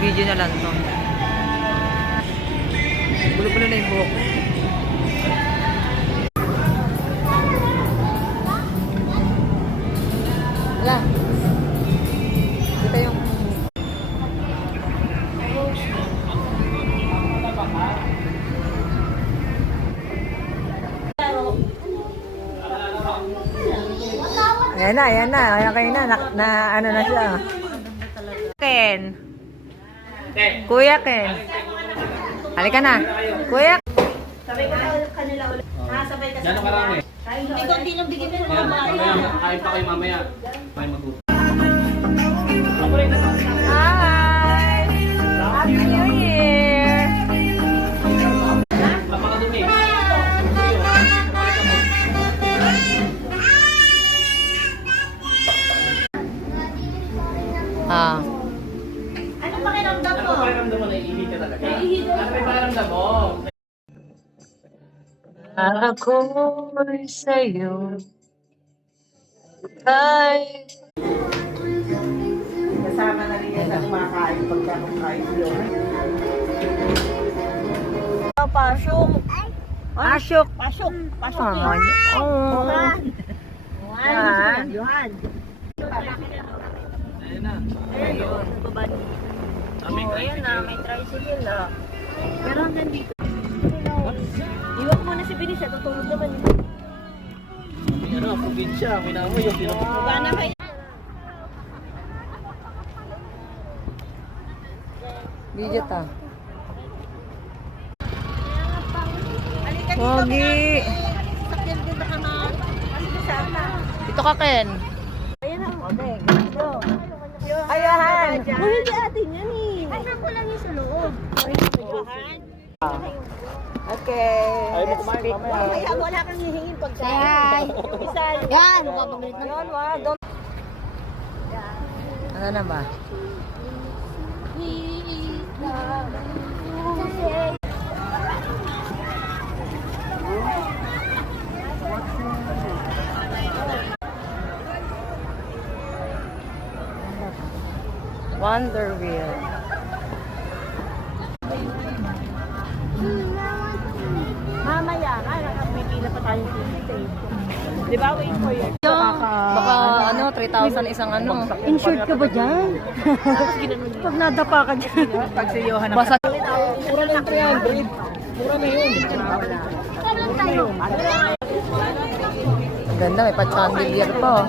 Video na lang to. Gulo-gulo na yung buhok. Wala. Kita yung... Ayan na, ayan na. Ayan kayo na. Ano na siya. Ken. Kuya Ken. Halika na. Kuya. Sabay ka kanila ulit. Sabay ka sa kanila. Hindi ko hindi nang bigyan ng mga Kain pa kayo mamaya. May mag-uwi. Hi! Happy New Year! Napakadumi. Ah. Anong pakiramdam mo? Ano pakiramdam mo? Naiihi ka talaga? Ano may pakiramdam mo? Ako'y sa'yo ay... Kasama na rin yan sa kumakain pagka kumakain yun. Pasok! Pasok! Pasok. Pasok Oh, yun. oh. Johan. Johan. Ayun na. Ayun. Oh, ayan na. May tricycle na. Pero hanggang dito. Iwan mo na si Binis. Tutulog naman. Ano, probinsya. Minamoy yung pinapagawa. Baba na kayo. Video ta. Halika dito. Pogi! Sakyan din na ka na. Ano ba saan na? Dito ka, Ken. Ayan na. Okay. Dito. Ayahan! Oh, hindi atin yan eh. Ay, ko lang yung sa loob. Ay, Johan. Okay. Ayaw mo kumain mamaya. Kaya wala kang hihingin pagkain. Isa. Yan. Yan, wag. Ano na ba? Wonder Wheel. Mamaya ka, may pila pa tayong ticket eh. Di ba, wait for you. Baka ano, 3,000 isang ano. Insured ka ba dyan? Pag nadapa ka dyan. Pag si Johan Basta Mura na yung 300. Mura na yun. ang ganda, may pa-chandelier pa. Oh.